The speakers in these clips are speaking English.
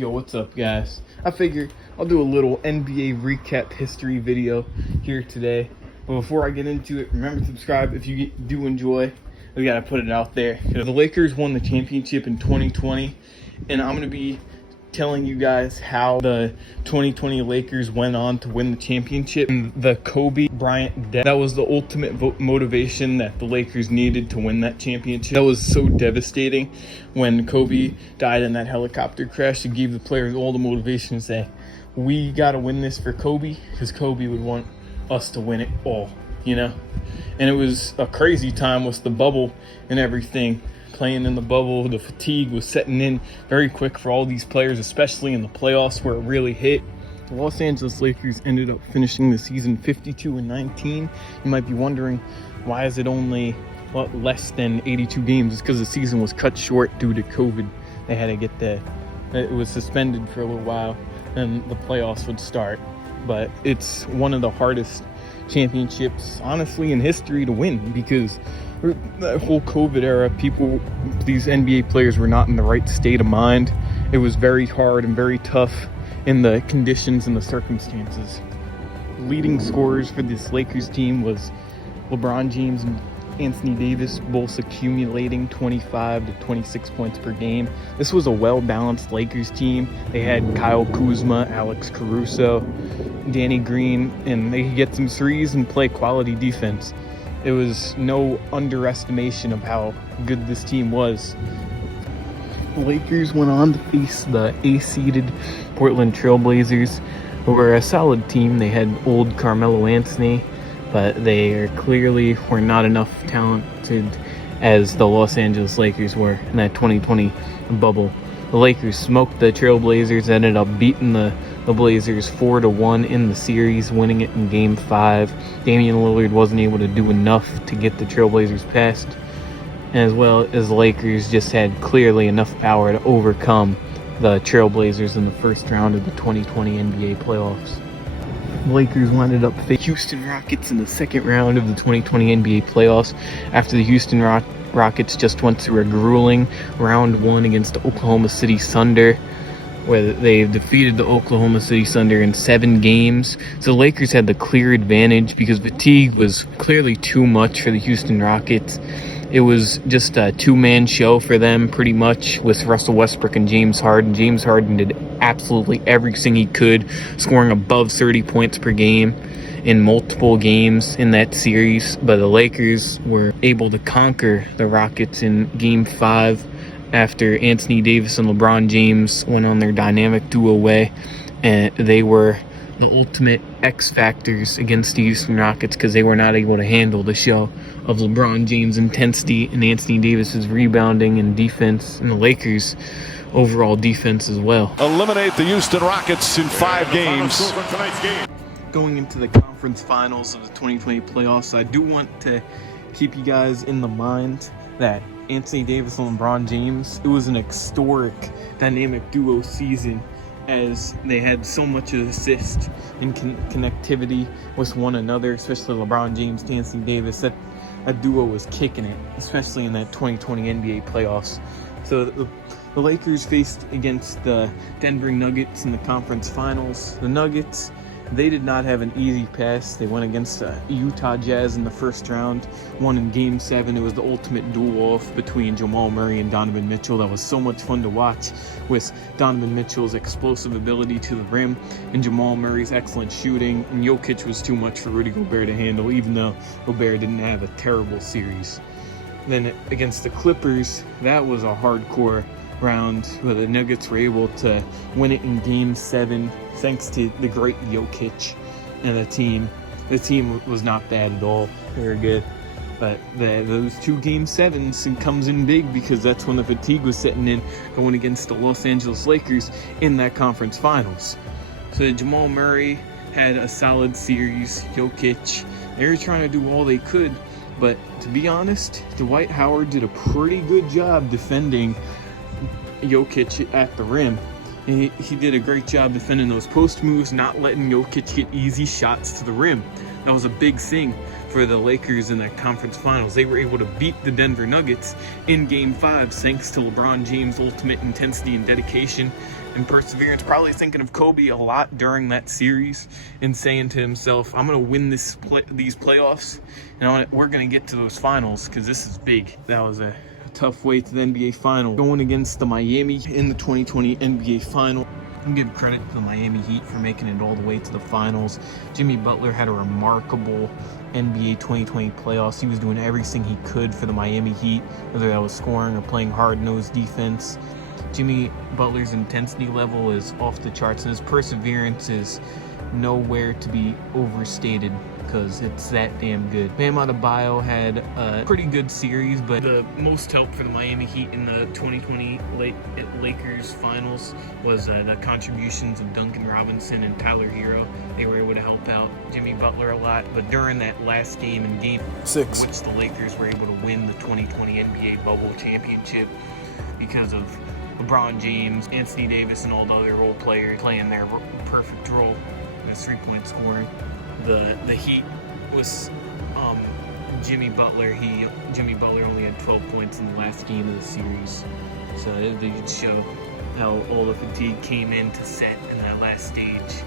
Yo, what's up, guys? I figured I'll do a little NBA recap history video here today. But before I get into it, remember to subscribe if you do enjoy. We gotta put it out there. The Lakers won the championship in 2020, and I'm gonna be telling you guys how the 2020 Lakers went on to win the championship. And the Kobe Bryant death, that was the ultimate motivation that the Lakers needed to win that championship. That was so devastating when Kobe died in that helicopter crash. It gave the players all the motivation to say, we got to win this for Kobe, because Kobe would want us to win it all, you know? And it was a crazy time with the bubble and everything. Playing in the bubble, the fatigue was setting in very quick for all these players, especially in the playoffs where it really hit. The Los Angeles Lakers ended up finishing the season 52-19. You might be wondering, why is it only less than 82 games? It's because the season was cut short due to COVID. They had to get it was suspended for a little while, and the playoffs would start. But it's one of the hardest championships, honestly, in history to win, because that whole COVID era, these NBA players were not in the right state of mind. It was very hard and very tough in the conditions and the circumstances. Leading scorers for this Lakers team was LeBron James and Anthony Davis, both accumulating 25 to 26 points per game. This was a well-balanced Lakers team. They had Kyle Kuzma, Alex Caruso, Danny Green, and they could get some threes and play quality defense. It was no underestimation of how good this team was. The Lakers went on to face the A-seeded Portland Trailblazers, who were a solid team. They had old Carmelo Anthony, but they clearly were not enough talented as the Los Angeles Lakers were in that 2020 bubble. The Lakers smoked the Trailblazers, ended up beating the Blazers 4-1 in the series, winning it in Game 5. Damian Lillard wasn't able to do enough to get the Trailblazers past, as well as the Lakers just had clearly enough power to overcome the Trailblazers in the first round of the 2020 NBA playoffs. The Lakers ended up facing Houston Rockets in the second round of the 2020 NBA playoffs after the Houston Rockets just went through a grueling round 1 against the Oklahoma City Thunder, where they defeated the Oklahoma City Thunder in 7 games. So the Lakers had the clear advantage because fatigue was clearly too much for the Houston Rockets. It was just a two-man show for them, pretty much, with Russell Westbrook and James Harden. James Harden did absolutely everything he could, scoring above 30 points per game in multiple games in that series. But the Lakers were able to conquer the Rockets in Game 5 after Anthony Davis and LeBron James went on their dynamic duo way, and they were the ultimate X factors against the Houston Rockets because they were not able to handle the show of LeBron James' intensity and Anthony Davis's rebounding and defense, and the Lakers' overall defense as well. Eliminate the Houston Rockets in 5 games. Going into the conference finals of the 2020 playoffs, I do want to keep you guys in the mind that Anthony Davis and LeBron James, it was an historic dynamic duo season, as they had so much assist and connectivity with one another, especially LeBron James to Anthony Davis. That duo was kicking it, especially in that 2020 NBA playoffs. So the Lakers faced against the Denver Nuggets in the conference finals. The Nuggets, they did not have an easy pass. They went against Utah Jazz in the first round, won in Game 7. It was the ultimate duel-off between Jamal Murray and Donovan Mitchell. That was so much fun to watch, with Donovan Mitchell's explosive ability to the rim and Jamal Murray's excellent shooting. And Jokic was too much for Rudy Gobert to handle, even though Gobert didn't have a terrible series. Then against the Clippers, that was a hardcore round, where the Nuggets were able to win it in Game 7 thanks to the great Jokic and the team. The team was not bad at all. They were good. But those 2 Game 7s comes in big, because that's when the fatigue was setting in, going against the Los Angeles Lakers in that conference finals. So Jamal Murray had a solid series. Jokic, they were trying to do all they could. But to be honest, Dwight Howard did a pretty good job defending Jokic at the rim. He did a great job defending those post moves, not letting Jokic get easy shots to the rim. That was a big thing for the Lakers in the conference finals. They were able to beat the Denver Nuggets in Game 5 thanks to LeBron James' ultimate intensity and dedication and perseverance, probably thinking of Kobe a lot during that series and saying to himself, I'm going to win these playoffs, and we're going to get to those finals because this is big. That was a tough way to the NBA final. Going against the Miami in the 2020 NBA final. I give credit to the Miami Heat for making it all the way to the finals. Jimmy Butler had a remarkable NBA 2020 playoffs. He was doing everything he could for the Miami Heat, whether that was scoring or playing hard-nosed defense. Jimmy Butler's intensity level is off the charts, and his perseverance is nowhere to be overstated because it's that damn good. Bam Adebayo had a pretty good series, but the most help for the Miami Heat in the 2020 Lakers finals was the contributions of Duncan Robinson and Tyler Hero. They were able to help out Jimmy Butler a lot, but during that last game in Game 6, which the Lakers were able to win the 2020 NBA Bubble Championship because of LeBron James, Anthony Davis, and all the other role players playing their perfect role with 3-point scoring. The Heat was Jimmy Butler. Jimmy Butler only had 12 points in the last game of the series, so they could show how all the fatigue came in to set in that last stage.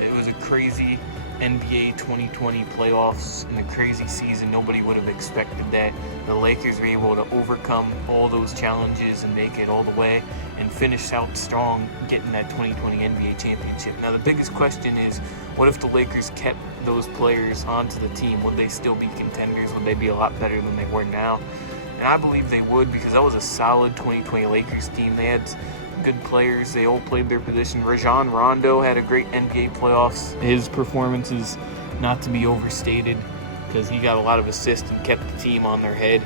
It was a crazy NBA 2020 playoffs and a crazy season. Nobody would have expected that. The Lakers were able to overcome all those challenges and make it all the way and finish out strong, getting that 2020 NBA championship. Now the biggest question is, what if the Lakers kept those players onto the team? Would they still be contenders? Would they be a lot better than they were now? And I believe they would, because that was a solid 2020 Lakers team. They had good players. They all played their position. Rajon Rondo had a great NBA playoffs. His performance is not to be overstated because he got a lot of assists and kept the team on their head.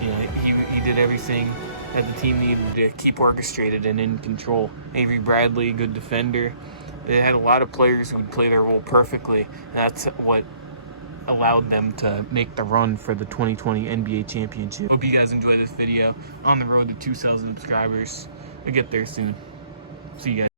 You know, he did everything that the team needed to keep orchestrated and in control. Avery Bradley, good defender. They had a lot of players who would play their role perfectly, and that's what allowed them to make the run for the 2020 NBA championship. Hope you guys enjoyed this video. On the road to 2,000 subscribers. We'll get there soon. See you guys.